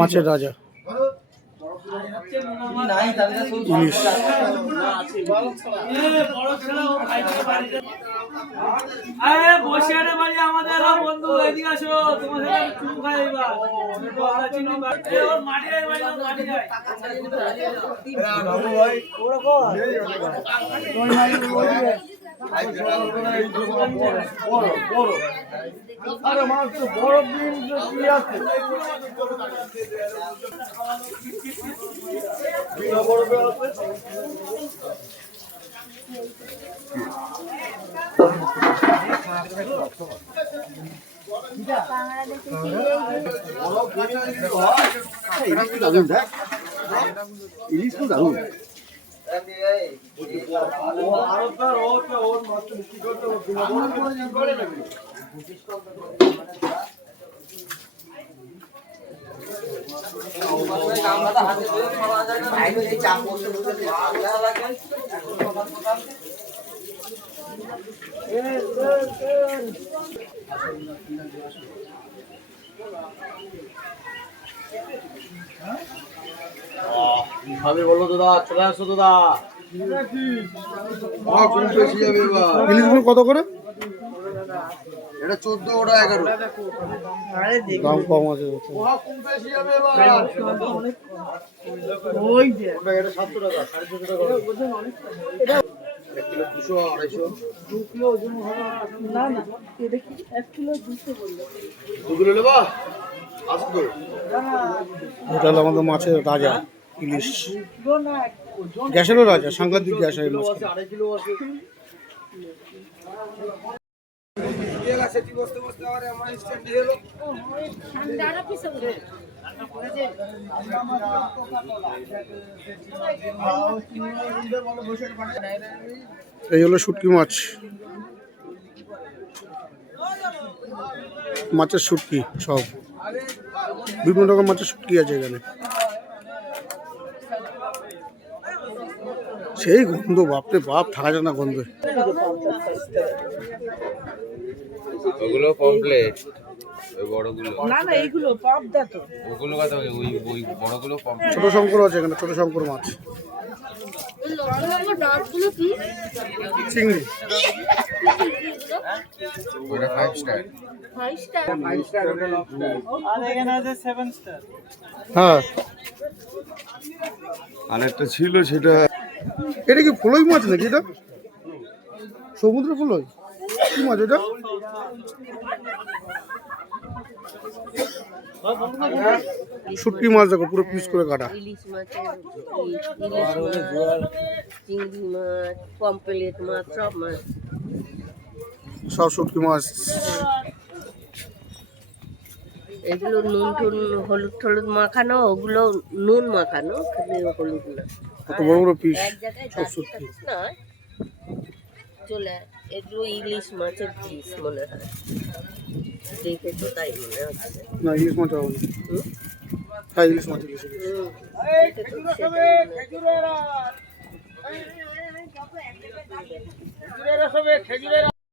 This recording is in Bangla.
মাছের রাজা ইলিশ। আরে মাছের বড় ডিম কি আছে? ইলিশ তো দারুন। আমি বললো দাদা চলে আসো দাদা। ইলিশগুলো কত করে? এটা 14 ওটা 11। দাম কম আছে। ওই যে এটা 700 টাকা 750 টাকা। 1 কিলো 200 250 2 কিলো ওজন হবে না না এটা কি 1 কিলো 200 বললো 2 কিলো নেবা আসবে। এটা হলো আমাদের মাছের রাজা ইলিশ, গ্যাসেরও রাজা, সাংঘাতিক গ্যাস হয় মাছ। 2.5 কিলো আছে। এই হলো শুটকি মাছ, মাছের শুটকি সব বিভিন্ন রকম মাছের শুটকি আছে এখানে। সেই গন্ধ, বাপরে বাপ, থাকা যায় না গন্ধে। ওগুলো পমপ্লেট, ওই বড়গুলো না না এইগুলো পাবদা তো। ওগুলো কথা ওই ওই বড়গুলো পমপ্লেট। ছোট শঙ্কর আছে এখানে, ছোট শঙ্কর মাছ, চিংড়ি। ওটা 5 স্টার। 5 স্টার 5 স্টার ওটা লবস্টার। আর এখানে আছে 7 স্টার। হ্যাঁ, আর একটা ছিল সেটা। এটা কি ফলই মাছ নাকি? এটা সমুদ্র ফলই, কি মাছ এটা? শুটকি মাছ দেখো, পুরো পিস করে কাটা। ইলিশ মাছ, চিংড়ি মাছ, পমপ্লেট মাছ, সব মাছ, সব শুটকি মাছ। এগুলো নুন টুন হলুদ টলুদ মাখানো, ওগুলো নুন মাখানো, হলুদ না। কত বড় বড় পিস এক জায়গায় সব শুটকি। না চলে এগুলো ইলিশ মাছের পিস মনে হয়, দেখে তো তাই মনে হচ্ছে। না, ইলিশ মাছ হবে না। হ্যাঁ, ইলিশ মাছ বেশি। দেখে তো সেটাই মনে হয়।